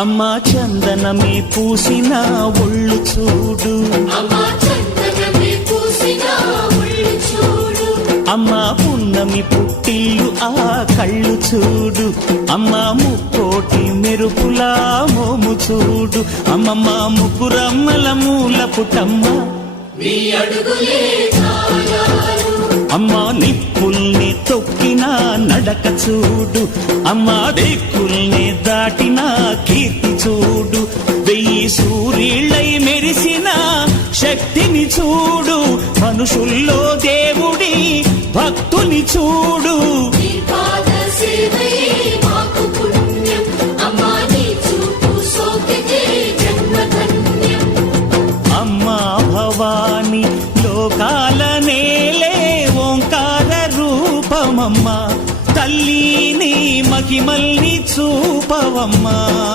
అమ్మా చందనమే పూసిన ఒళ్ళు చూడు, అమ్మా పున్నమి పుట్టిల్లు ఆ కళ్ళు చూడు, అమ్మా ముక్కోటి మెరుపులా మోము చూడు, అమ్మమ్మ ముగ్గురమ్మల మూల పుట్టమ్మ అమ్మా నిప్పుల్ని తొక్కిన నడక చూడు, అమ్మా దిక్కుల్ని దాటిన కీర్తి చూడు, 1000 సూర్యుళ్ళై మెరిసిన శక్తిని చూడు, మనుషుల్లో దేవుడి భక్తుని చూడు. అమ్మా భవాని లోకాల నేలే ఓంకార రూపమమ్మా, తల్లిని మహిమల్ని చూపవమ్మా.